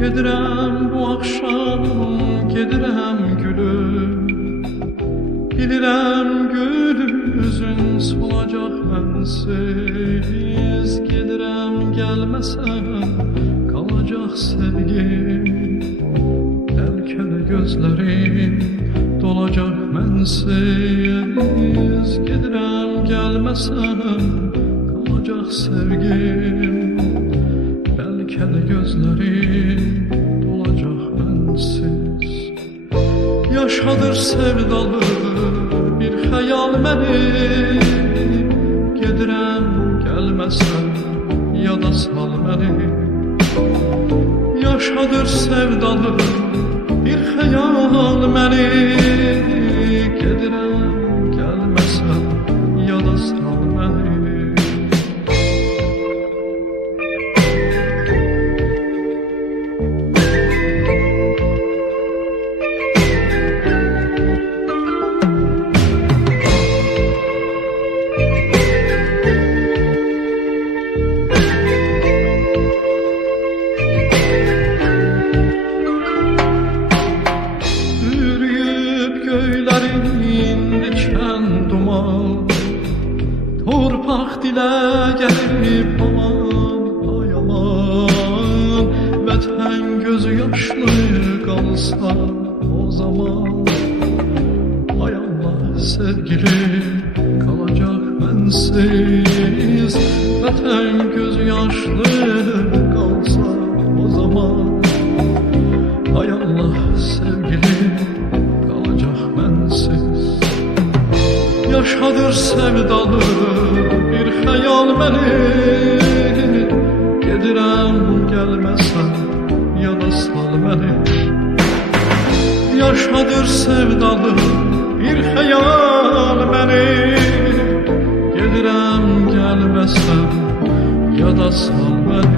Gedirəm bu axşam, gedirəm gülüm. Bilirəm gülüzün solacaq mənsiz. Gedirəm gəlməsən, qalacaq sevgim. Əlkələ gözlərim dolacaq mənsiz. Gedirəm gəlməsən, qalacaq sevgim. Bəlkə gözlərim dolacaq mənsiz. Yaşadır sevdalı bir xəyal məni. Gedirəm gəlməsən, yada sal məni. Yaşadır sevdalı bir xəyal məni. Gedirəm gəlməsən, yada sal məni. Torpaq dilə gəlib aman, ay aman. Vətən gözü yaşlı qalsa o zaman. Ay Allah sevgili qalacaq mənsiz. Vətən gözü yaşlı qalsa o zaman. Ay Allah sevgili qalacaq mənsiz. Yaşadır sevdalı bir xəyal məni. Gedirəm gəlməsən, yada sal məni. Yaşadır sevdalı bir xəyal məni. Gedirəm gəlməsən, yada sal məni.